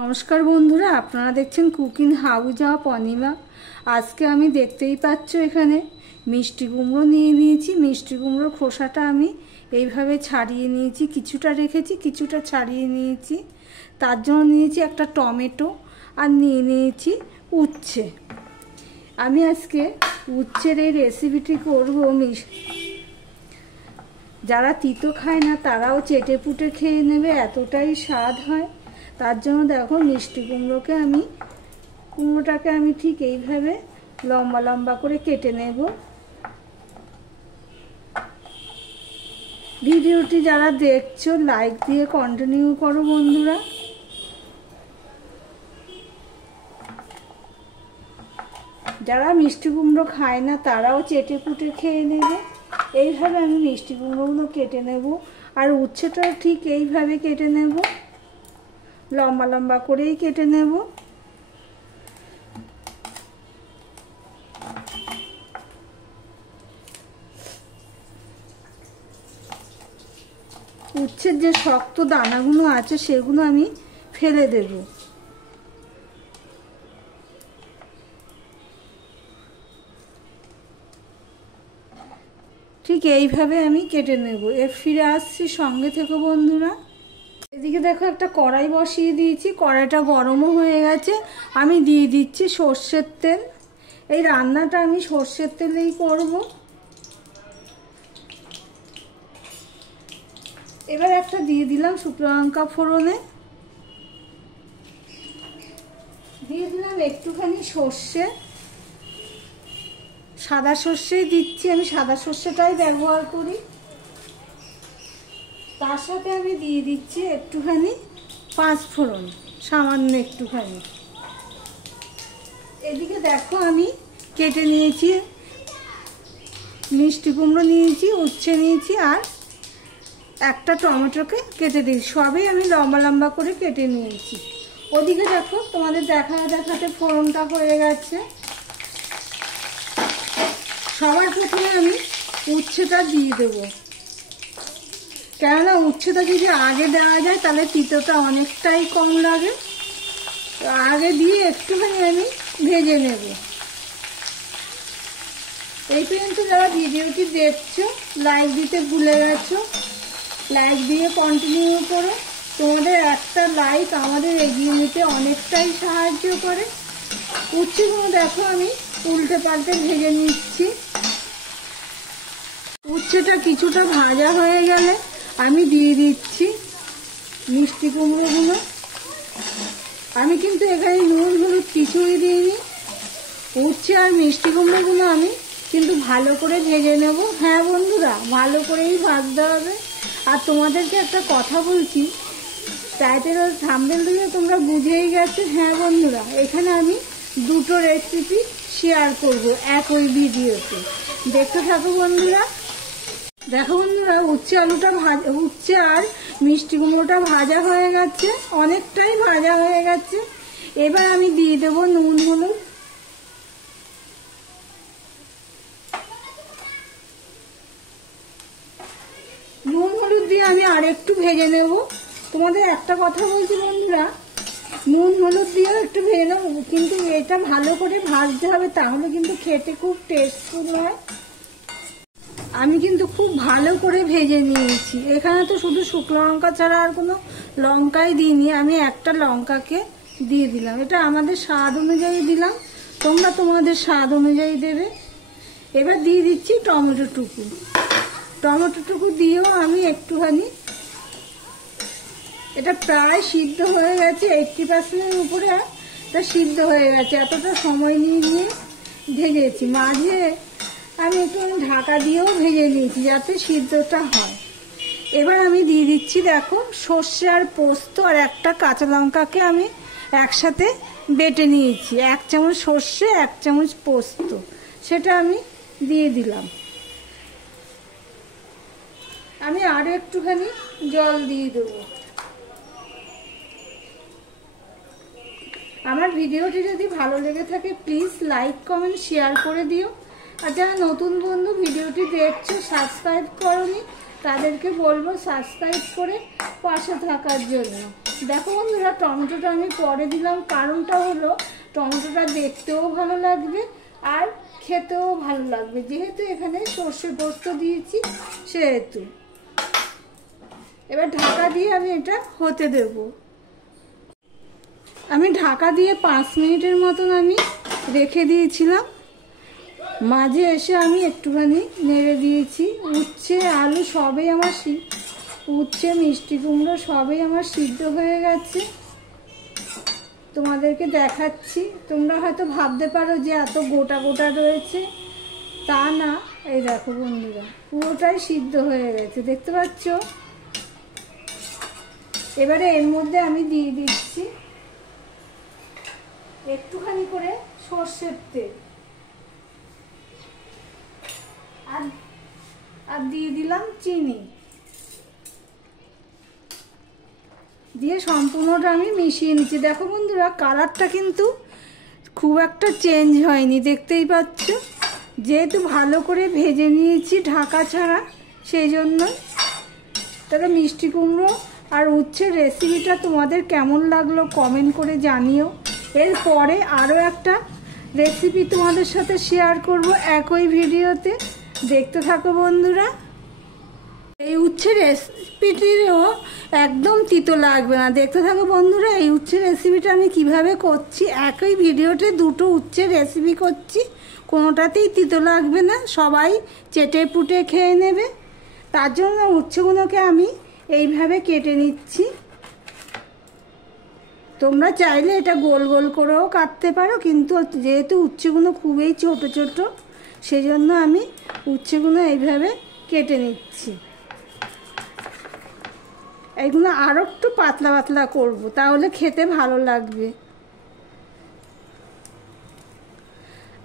নমস্কার বন্ধুরা, আপনারা দেখছেন কুকিং হাউস অফ অনিমা। আজকে আমি দেখতেই পাচ্ছ এখানে মিষ্টি কুমড়ো নিয়ে নিয়েছি। মিষ্টি কুমড়োর খোসাটা আমি এইভাবে ছাড়িয়ে নিয়েছি, কিছুটা রেখেছি, কিছুটা ছাড়িয়ে নিয়েছি। তার জন্য নিয়েছি একটা টমেটো আর নিয়ে নিয়েছি উচ্ছে। আমি আজকে উচ্ছের এই রেসিপিটি করব। যারা তিতো খায় না তারাও চেটে পুটে খেয়ে নেবে, এতটাই স্বাদ হয়। তার জন্য দেখো মিষ্টি কুমড়োটাকে আমি ঠিক এইভাবে লম্বা লম্বা করে কেটে নেব। ভিডিওটি যারা দেখছো লাইক দিয়ে কন্টিনিউ করো বন্ধুরা। যারা মিষ্টি কুমড়ো খায় না তারাও চেটে পুটে খেয়ে নেবে। এইভাবে আমি মিষ্টি কুমড়োগুলো কেটে নেব, আর উচ্ছেটাও ঠিক এইভাবে কেটে নেব, লম্বা লম্বা করেই কেটে নেব। উচ্ছের যে শক্ত দানাগুলো আছে সেগুলো আমি ফেলে দেব। ঠিক এইভাবে আমি কেটে নেব। এর ফিরে আসছি, সঙ্গে থেকো বন্ধুরা। এদিকে দেখো একটা কড়াই বসিয়ে দিয়েছি, কড়াইটা গরমও হয়ে গেছে। আমি দিয়ে দিচ্ছি সর্ষের তেল। এই রান্নাটা আমি সর্ষের তেলেই করব। এবার একটা দিয়ে দিলাম শুকনো লঙ্কা ফোড়নে, দিয়ে দিলাম একটুখানি সর্ষে, সাদা সর্ষেই দিচ্ছি, আমি সাদা সর্ষেটাই ব্যবহার করি। তার সাথে আমি দিয়ে দিচ্ছি একটুখানি পাঁচফোড়ন, সামান্য একটুখানি। এদিকে দেখো আমি কেটে নিয়েছি মিষ্টি কুমড়ো নিয়েছি, উচ্ছে নিয়েছি, আর একটা টমেটোকে কেটে দিয়েছি। সবই আমি লম্বা লম্বা করে কেটে নিয়েছি। ওদিকে দেখো তোমাদের দেখাতে ফোড়নটা হয়ে গেছে। সবার প্রথমে আমি উচ্ছেটা দিয়ে দেবো, কেননা উচ্ছেটা যদি আগে দেওয়া যায় তাহলে তিতোটা অনেকটাই কম লাগে। আগে দিয়ে একটুখানি আমি ভেজে নেব। এই পর্যন্ত যারা ভিডিওটি দেখছো লাইক দিতে ভুলে গেছো, লাইক দিয়ে কন্টিনিউ করো। তোমাদের একটা লাইক আমাদের এগিয়ে নিতে অনেকটাই সাহায্য করে। উচ্ছেগুলো দেখো আমি উল্টে পাল্টে ভেজে নিচ্ছি। উচ্ছেটা কিছুটা ভাজা হয়ে গেলে আমি দিয়ে দিচ্ছি মিষ্টি কুমড়োগুলো। আমি কিন্তু এখানে নুন হলুদ কিছুই দিইনি। উচ্ছে আর মিষ্টি কুমড়োগুলো আমি কিন্তু ভালো করে ভেজে নেব। হ্যাঁ বন্ধুরা, ভালো করেই ভাজতে হবে। আর তোমাদেরকে একটা কথা বলছি, টাইটেল আর থাম্বনেল দিয়ে তোমরা বুঝেই গেছো। হ্যাঁ বন্ধুরা, এখানে আমি দুটো রেসিপি শেয়ার করব একই ভিডিওতে, দেখতে থাকো বন্ধুরা। দেখো বন্ধুরা, উচ্ছে আর মিষ্টি কুমড়োটা ভাজা হয়ে গেছে, অনেকটাই ভাজা হয়ে গেছে। এবার আমি দিয়ে দেবো নুন হলুদ। নুন হলুদ দিয়ে আমি আর একটু ভেজে নেব। তোমাদের একটা কথা বলছি বন্ধুরা, নুন হলুদ দিয়েও একটু ভেজে নেব, কিন্তু এটা ভালো করে ভাজতে হবে, তাহলে কিন্তু খেতে খুব টেস্টফুল হয়। আমি কিন্তু খুব ভালো করে ভেজে নিয়েছি। এখানে তো শুধু শুকনো লঙ্কা ছাড়া আর কোনো লঙ্কাই দিইনি। আমি একটা লঙ্কাকে দিয়ে দিলাম, এটা আমাদের স্বাদ অনুযায়ী দিলাম, তোমরা তোমাদের স্বাদ অনুযায়ী দেবে। এবার দিয়ে দিচ্ছি টমেটোটুকু দিয়েও আমি একটুখানি, এটা প্রায় সিদ্ধ হয়ে গেছে, 80%-এর উপরে এটা সিদ্ধ হয়ে গেছে। এতটা সময় নিয়ে ভেজেছি। মাঝে আমি একটু ঢাকা দিয়েও ভেজে নিয়েছি যাতে সিদ্ধটা হয়। এবার আমি দিয়ে দিচ্ছি দেখো সর্ষে আর পোস্ত, আর একটা কাঁচা লঙ্কাকে আমি একসাথে বেটে নিয়েছি। 1 চামচ সর্ষে, 1 চামচ পোস্ত, সেটা আমি দিয়ে দিলাম। আমি আরও একটুখানি জল দিয়ে দেবো। আমার ভিডিওটি যদি ভালো লেগে থাকে প্লিজ লাইক কমেন্ট শেয়ার করে দিও। আর যারা নতুন বন্ধু ভিডিওটি দেখছো সাবস্ক্রাইব করোনি, তাদেরকে বলবো সাবস্ক্রাইব করে পাশে থাকার জন্য। দেখো বন্ধুরা, টমেটোটা আমি পরে দিলাম, কারণটা হলো টমেটোটা দেখতেও ভালো লাগবে আর খেতেও ভালো লাগবে, যেহেতু এখানে সর্ষে পোস্ত দিয়েছি সেহেতু। এবার ঢাকা দিয়ে আমি এটা হতে দেব। আমি ঢাকা দিয়ে 5 মিনিটের মতন আমি রেখে দিয়েছিলাম। মাঝে এসে আমি একটুখানি নেড়ে দিয়েছি। উচ্ছে আলু সবই আমার উচ্ছে মিষ্টি কুমড়ো সবই আমার সিদ্ধ হয়ে গেছে। তোমাদেরকে দেখাচ্ছি। তোমরা হয়তো ভাবতে পারো যে এত গোটা গোটা রয়েছে, তা না। এই দেখো বন্ধুরা, পুরোটাই সিদ্ধ হয়ে গেছে, দেখতে পাচ্ছ। এবারে এর মধ্যে আমি দিয়ে দিচ্ছি একটুখানি করে সর্ষের তেল, আর দিয়ে দিলাম চিনি, দিয়ে সম্পূর্ণটা আমি মিশিয়ে নিচ্ছি। দেখো বন্ধুরা, কালারটা কিন্তু খুব একটা চেঞ্জ হয়নি, দেখতেই পাচ্ছ। যেহেতু ভালো করে ভেজে নিয়েছি ঢাকা ছাড়া, সেই জন্য। তবে মিষ্টি কুমড়ো আর উচ্ছের রেসিপিটা তোমাদের কেমন লাগলো কমেন্ট করে জানিও। এরপরে আরও একটা রেসিপি তোমাদের সাথে শেয়ার করব একই ভিডিওতে, দেখতে থাকো বন্ধুরা। এই উচ্ছের রেসিপিটিও একদম তিতো লাগবে না, দেখতে থাকো বন্ধুরা। এই উচ্ছের রেসিপিটা আমি কিভাবে করছি, একই ভিডিওতে দুটো উচ্ছের রেসিপি করছি, কোনোটাতেই তিতো লাগবে না, সবাই চেটে পুটে খেয়ে নেবে। তার জন্য উচ্ছেগুলোকে আমি এইভাবে কেটে নিচ্ছি। তোমরা চাইলে এটা গোল গোল করেও কাটতে পারো, কিন্তু যেহেতু উচ্ছেগুলো খুবই ছোট ছোট, সেজন্য আমি উচ্ছেগুলো এইভাবে কেটে নিচ্ছি। এইগুলো আরও একটু পাতলা পাতলা করব, তাহলে খেতে ভালো লাগবে।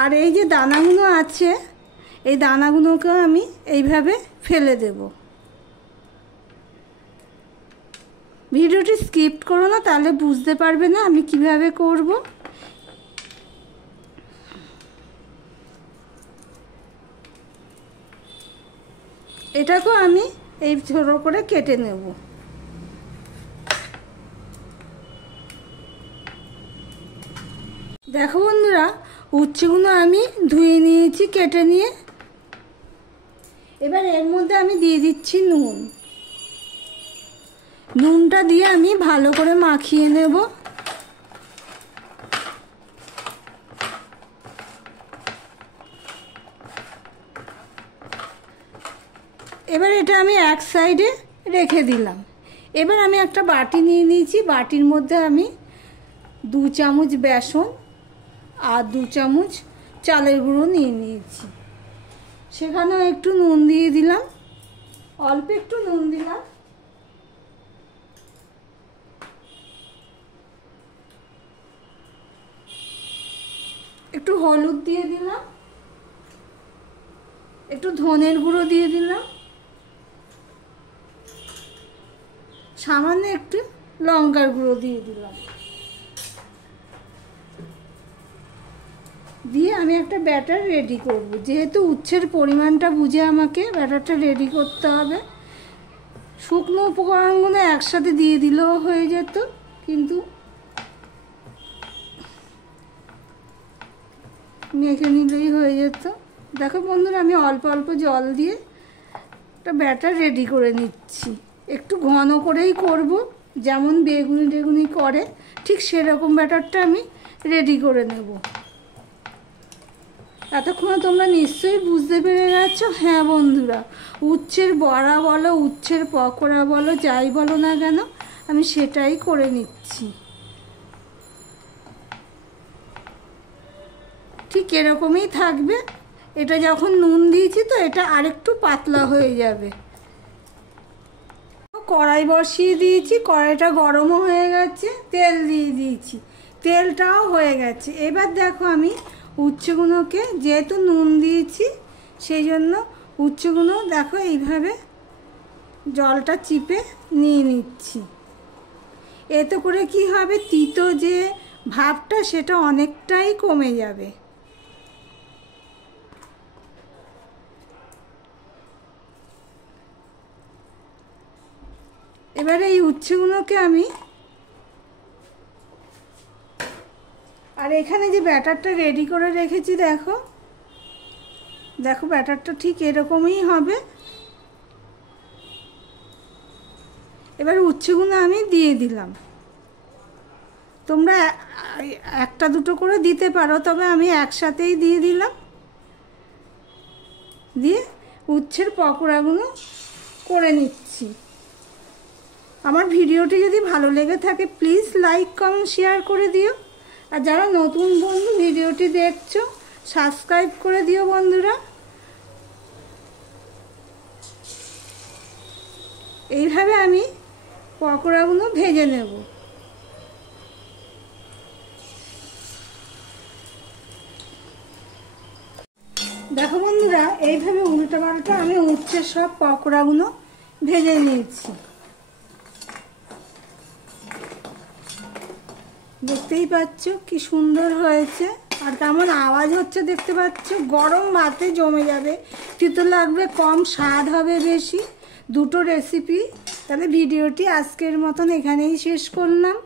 আর এই যে দানাগুলো আছে, এই দানাগুলোকে আমি এইভাবে ফেলে দেব। ভিডিওটি স্কিপ করো না, তাহলে বুঝতে পারবে না আমি কিভাবে করব। এটাকেও আমি এই ছোট করে কেটে নেব। দেখো বন্ধুরা, উচ্ছেগুলো আমি ধুয়ে নিয়েছি কেটে নিয়ে। এবার এর মধ্যে আমি দিয়ে দিচ্ছি নুন। নুনটা দিয়ে আমি ভালো করে মাখিয়ে নেব। এবার এটা আমি এক সাইডে রেখে দিলাম। এবার আমি একটা বাটি নিয়ে নিয়েছি, বাটির মধ্যে আমি 2 চামচ বেসন আর 2 চামচ চালের গুঁড়ো নিয়ে নিয়েছি। সেখানেও একটু নুন দিয়ে দিলাম, অল্প একটু নুন দিলাম। একটু হলুদ দিয়ে দিলাম, একটু ধনের গুঁড়ো দিয়ে দিলাম, সামান্য একটু লঙ্কার গুঁড়ো দিয়ে দিলাম। দিয়ে আমি একটা ব্যাটার রেডি করব। যেহেতু উচ্ছের পরিমাণটা বুঝে আমাকে ব্যাটারটা রেডি করতে হবে। শুকনো উপকরণগুলো একসাথে দিয়ে দিলেও হয়ে যেত, কিন্তু মেখে নিলেই হয়ে যেত। দেখো বন্ধুরা, আমি অল্প অল্প জল দিয়ে একটা ব্যাটার রেডি করে নিচ্ছি। একটু ঘন করেই করব, যেমন বেগুনি টেগুনি করে ঠিক সেরকম ব্যাটারটা আমি রেডি করে নেব। এতক্ষণে তোমরা নিশ্চয়ই বুঝতে পেরে গেছো। হ্যাঁ বন্ধুরা, উচ্ছের বড়া বলো, উচ্ছের পকোড়া বলো, যাই বলো না কেন, আমি সেটাই করে নিচ্ছি। ঠিক এরকমই থাকবে। এটা যখন নুন দিয়েছি তো এটা আরেকটু পাতলা হয়ে যাবে। কড়াই বসিয়ে দিয়েছি, কড়াইটা গরমও হয়ে গেছে, তেল দিয়ে দিয়েছি, তেলটাও হয়ে গেছে। এবার দেখো আমি উচ্ছেগুলোকে, যেহেতু নুন দিয়েছি সেই জন্য উচ্ছেগুলো দেখো এইভাবে জলটা চিপে নিয়ে নিচ্ছি। এতে করে কি হবে, তিতো যে ভাবটা সেটা অনেকটাই কমে যাবে। এবারে এই উচ্ছেগুলোকে আমি আর এখানে যে ব্যাটারটা রেডি করে রেখেছি, দেখো দেখো ব্যাটারটা ঠিক এরকমই হবে। এবার উচ্ছেগুলো আমি দিয়ে দিলাম। তোমরা একটা দুটো করে দিতে পারো, তবে আমি একসাথেই দিয়ে দিলাম। দিয়ে উচ্ছের পকোড়াগুলো করে নিচ্ছি। আমার ভিডিওটি যদি ভালো লেগে থাকে প্লিজ লাইক কমেন্ট শেয়ার করে দিও। আর যারা নতুন বন্ধু ভিডিওটি দেখছো সাবস্ক্রাইব করে দিও বন্ধুরা। এইভাবে আমি পকোড়াগুলো ভেজে নেব। দেখো বন্ধুরা, এইভাবে উল্টো পাল্টা আমি উচ্ছে সব পকোড়াগুলো ভেজে নিয়েছি। দেখতেই পাচ্ছ কি সুন্দর হয়েছে, আর কেমন আওয়াজ হচ্ছে দেখতে পাচ্ছ। গরম ভাতে জমে যাবে, তিতো লাগবে কম, স্বাদ হবে বেশি। দুটো রেসিপি। তাহলে ভিডিওটি আজকের মতন এখানেই শেষ করলাম।